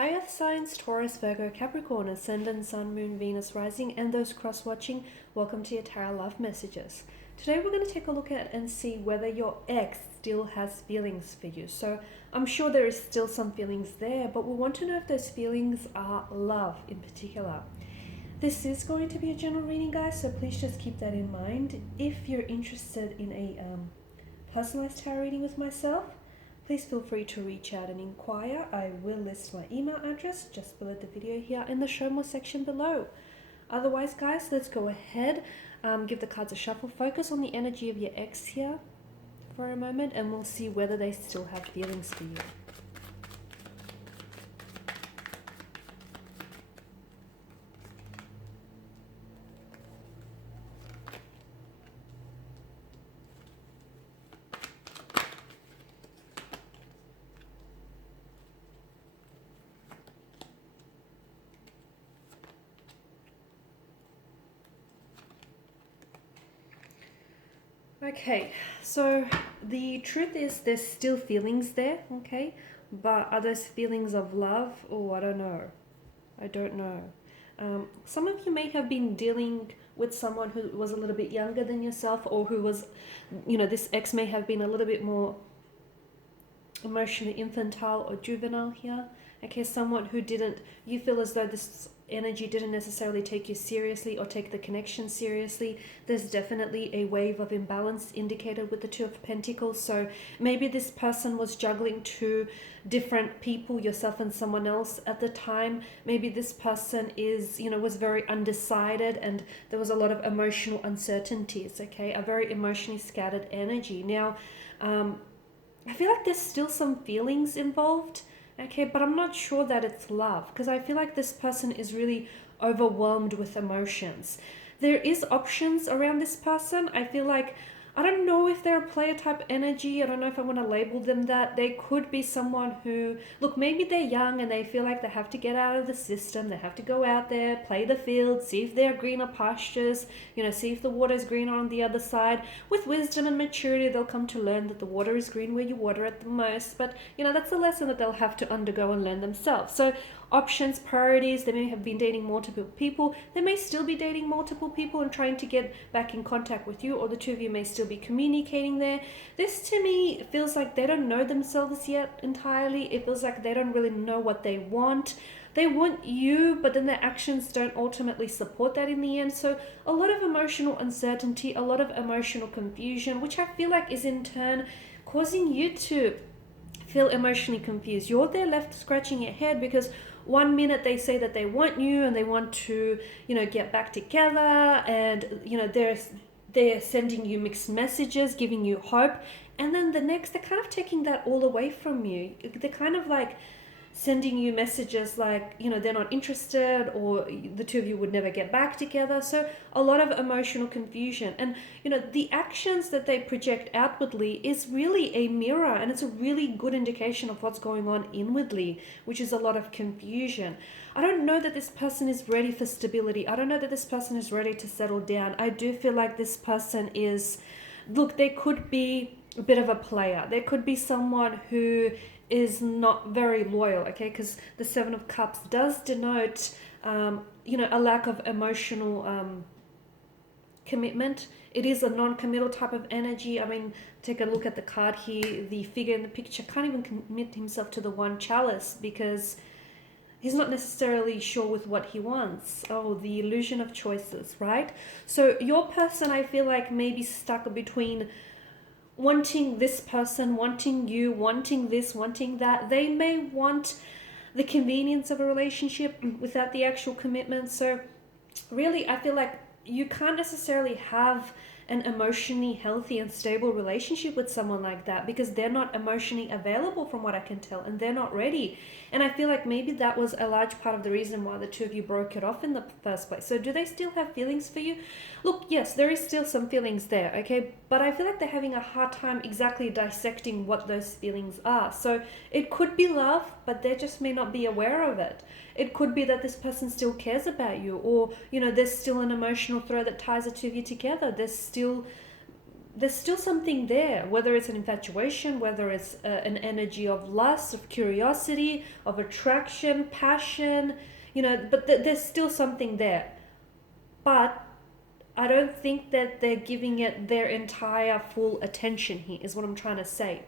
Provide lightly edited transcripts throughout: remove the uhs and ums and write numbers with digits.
Hi Earth signs, Taurus, Virgo, Capricorn, Ascendant, Sun, Moon, Venus, Rising, and those cross-watching, welcome to your Tarot Love Messages. Today we're going to take a look at and see whether your ex still has feelings for you. So I'm sure there is still some feelings there, but we want to know if those feelings are love in particular. This is going to be a general reading, guys, so please just keep that in mind. If you're interested in a personalized tarot reading with myself, please feel free to reach out and inquire. I will list my email address just below the video here in the show more section below. Otherwise, guys, let's go ahead, give the cards a shuffle, focus on the energy of your ex here for a moment, and we'll see whether they still have feelings for you. Okay, so the truth is there's still feelings there, okay? But are those feelings of love? Oh, I don't know. I don't know. Some of you may have been dealing with someone who was a little bit younger than yourself, or who was, this ex may have been a little bit more emotionally infantile or juvenile here. Okay, someone who you feel as though this energy didn't necessarily take you seriously or take the connection seriously. There's definitely a wave of imbalance indicated with the Two of Pentacles. So maybe this person was juggling two different people, yourself and someone else at the time. Maybe this person was very undecided, and there was a lot of emotional uncertainties, okay? A very emotionally scattered energy. Now, I feel like there's still some feelings involved, okay, but I'm not sure that it's love, because I feel like this person is really overwhelmed with emotions. There is options around this person. I feel like, I don't know if they're a player type energy. I don't know if I want to label them that. They could be someone who, look, maybe they're young and they feel like they have to get out of the system. They have to go out there, play the field, see if there are greener pastures, see if the water is greener on the other side. With wisdom and maturity, they'll come to learn that the water is green where you water it the most. But, that's a lesson that they'll have to undergo and learn themselves. So options, priorities, they may have been dating multiple people. They may still be dating multiple people and trying to get back in contact with you, or the two of you may still be communicating there. This to me feels like they don't know themselves yet entirely. It feels like they don't really know what they want. They want you, but then their actions don't ultimately support that in the end. So a lot of emotional uncertainty, a lot of emotional confusion, which I feel like is in turn causing you to feel emotionally confused. You're there left scratching your head, because one minute they say that they want you and they want to, get back together, and, they're sending you mixed messages, giving you hope. And then the next, they're kind of taking that all away from you. They're kind of like sending you messages like, they're not interested, or the two of you would never get back together. So a lot of emotional confusion. And, the actions that they project outwardly is really a mirror, and it's a really good indication of what's going on inwardly, which is a lot of confusion. I don't know that this person is ready for stability. I don't know that this person is ready to settle down. I do feel like this person they could be a bit of a player. There could be someone who is not very loyal, okay? Because the Seven of Cups does denote, a lack of emotional commitment. It is a non-committal type of energy. I mean, take a look at the card here. The figure in the picture can't even commit himself to the one chalice, because he's not necessarily sure with what he wants. Oh, the illusion of choices, right? So your person, I feel like, may be stuck between wanting this person, wanting you, wanting this, wanting that. They may want the convenience of a relationship without the actual commitment. So really, I feel like you can't necessarily have an emotionally healthy and stable relationship with someone like that, because they're not emotionally available, from what I can tell, and they're not ready. And I feel like maybe that was a large part of the reason why the two of you broke it off in the first place. So do they still have feelings for you? Look, yes, there is still some feelings there, okay? But I feel like they're having a hard time exactly dissecting what those feelings are. So it could be love, but they just may not be aware of it. It could be that this person still cares about you, or, there's still an emotional thread that ties the two of you together. There's still there's still something there, whether it's an infatuation, whether it's an energy of lust, of curiosity, of attraction, passion, but there's still something there. But I don't think that they're giving it their entire full attention here, is what I'm trying to say.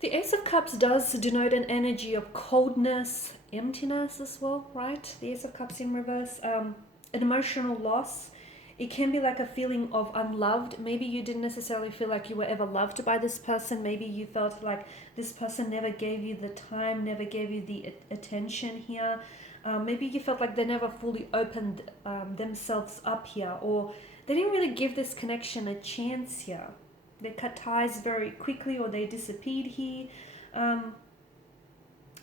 The Ace of Cups does denote an energy of coldness, emptiness as well, right? The Ace of Cups in reverse, an emotional loss. It can be like a feeling of unloved. Maybe you didn't necessarily feel like you were ever loved by this person. Maybe you felt like this person never gave you the time, never gave you the attention here. Maybe you felt like they never fully opened themselves up here, or they didn't really give this connection a chance here. They cut ties very quickly, or they disappeared here. And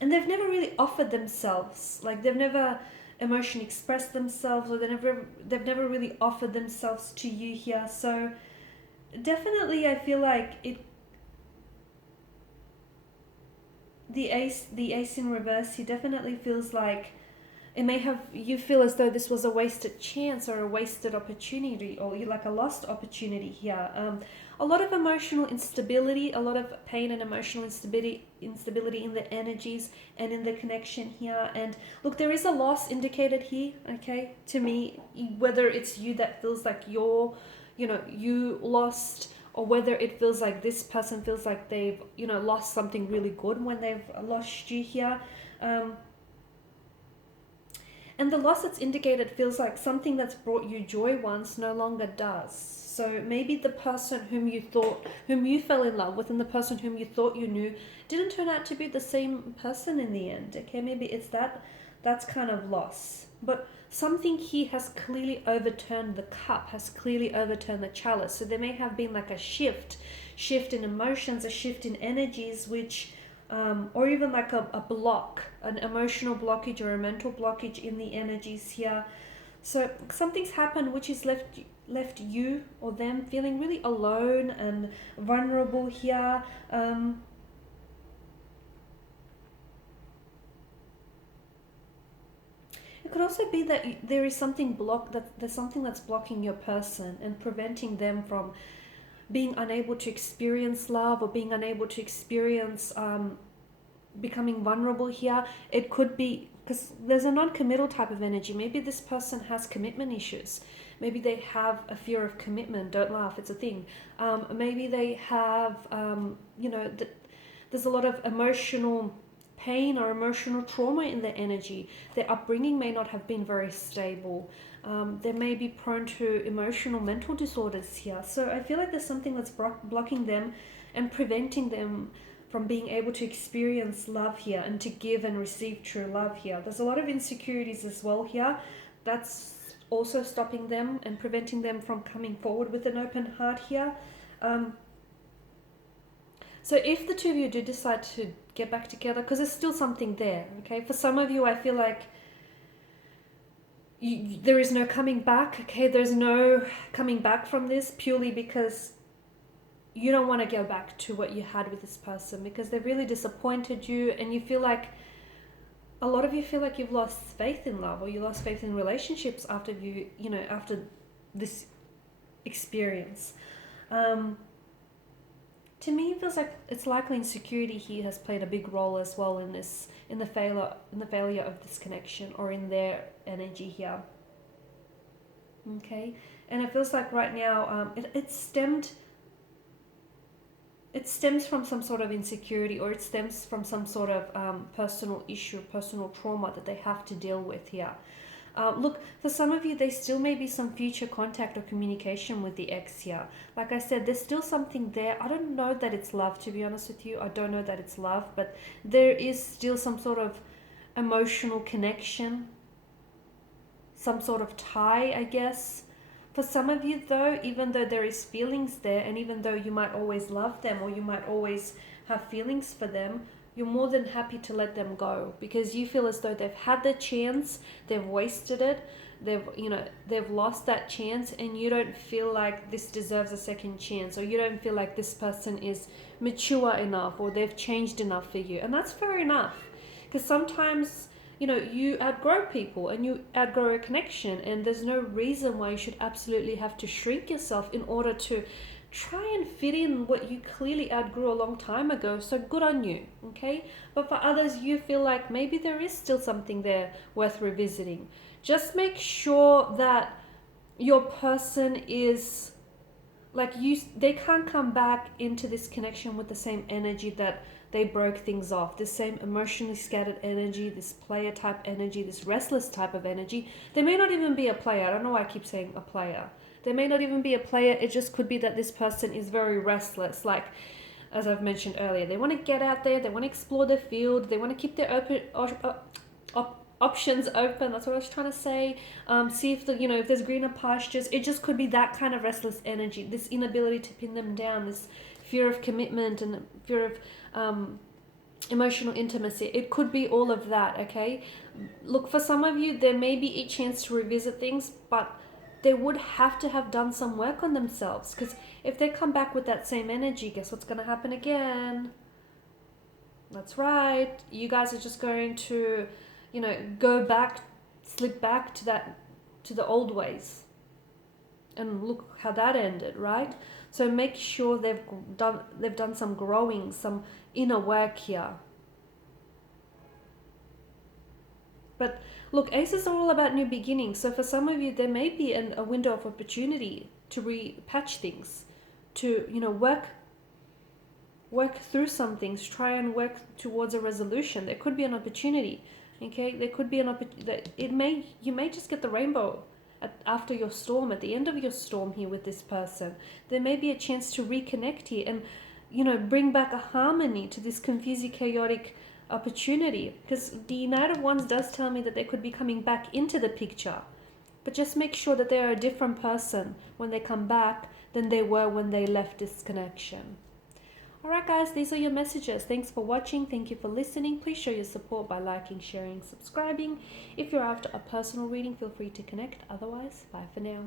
they've never really offered themselves. Like, they've never emotionally expressed themselves, or they've never really offered themselves to you here. So definitely I feel like the ace in reverse, he definitely feels like it may have, you feel as though this was a wasted chance or a wasted opportunity, or like a lost opportunity here. A lot of emotional instability, a lot of pain and emotional instability in the energies and in the connection here. And look, there is a loss indicated here, okay, to me, whether it's you that feels like you lost, or whether it feels like this person feels like they've, lost something really good when they've lost you here. And the loss that's indicated feels like something that's brought you joy once no longer does. So maybe the person whom you fell in love with, and the person whom you thought you knew, didn't turn out to be the same person in the end. Okay, maybe it's that's kind of loss. But something here has clearly overturned the cup, has clearly overturned the chalice. So there may have been like a shift in emotions, a shift in energies, which or even like a block, an emotional blockage or a mental blockage in the energies here. So something's happened which has left you or them feeling really alone and vulnerable here. It could also be that there is something there's something that's blocking your person and preventing them from being unable to experience love, or being unable to experience becoming vulnerable here. It could be because there's a non-committal type of energy. Maybe this person has commitment issues. Maybe they have a fear of commitment. Don't laugh, it's a thing. Maybe they have, there's a lot of emotional pain or emotional trauma in their energy. Their upbringing may not have been very stable. They may be prone to emotional mental disorders here. So I feel like there's something that's blocking them and preventing them from being able to experience love here and to give and receive true love here. There's a lot of insecurities as well here. That's also stopping them and preventing them from coming forward with an open heart here. So if the two of you do decide to get back together, because there's still something there, okay? For some of you, I feel like there is no coming back, okay? There's no coming back from this, purely because you don't want to go back to what you had with this person, because they really disappointed you, and you feel like, a lot of you feel like you've lost faith in love, or you lost faith in relationships after after this experience. To me, it feels like it's likely insecurity here has played a big role as well in the failure of this connection, or in their energy here. Okay, and it feels like right now, it stems from some sort of insecurity, or it stems from some sort of personal issue, personal trauma that they have to deal with here. Look, for some of you, there still may be some future contact or communication with the ex here. Like I said, there's still something there. I don't know that it's love, to be honest with you. I don't know that it's love, but there is still some sort of emotional connection, some sort of tie, I guess. For some of you though, even though there is feelings there, and even though you might always love them, or you might always have feelings for them, you're more than happy to let them go, because you feel as though they've had their chance, they've wasted it, they've lost that chance, and you don't feel like this deserves a second chance, or you don't feel like this person is mature enough, or they've changed enough for you. And that's fair enough, because sometimes you know, you outgrow people and you outgrow a connection, and there's no reason why you should absolutely have to shrink yourself in order to try and fit in what you clearly outgrew a long time ago. So good on you, okay? But for others, you feel like maybe there is still something there worth revisiting. Just make sure that your person is like you, they can't come back into this connection with the same energy that they broke things off, this same emotionally scattered energy, this player type energy, this restless type of energy. They may not even be a player. I don't know why I keep saying a player. They may not even be a player. It just could be that this person is very restless. Like, as I've mentioned earlier, they want to get out there, they want to explore the field, they want to keep their options open. That's what I was trying to say. See if if there's greener pastures. It just could be that kind of restless energy, this inability to pin them down, this fear of commitment and fear of emotional intimacy. It could be all of that. Okay, look, for some of you there may be a chance to revisit things, but they would have to have done some work on themselves, because if they come back with that same energy, guess what's going to happen again? That's right, you guys are just going to go back, slip back to the old ways, and look how that ended, right? So make sure they've done some growing, some inner work here. But look, aces are all about new beginnings. So for some of you, there may be a window of opportunity to repatch things, to work through some things, try and work towards a resolution. There could be an opportunity. Okay, there could be an opportunity. You may just get the rainbow after your storm, at the end of your storm here with this person. There may be a chance to reconnect here and bring back a harmony to this confusing, chaotic opportunity, because the Knight of Wands does tell me that they could be coming back into the picture, but just make sure that they're a different person when they come back than they were when they left this connection. Alright guys, these are your messages. Thanks for watching. Thank you for listening. Please show your support by liking, sharing, subscribing. If you're after a personal reading, feel free to connect. Otherwise, bye for now.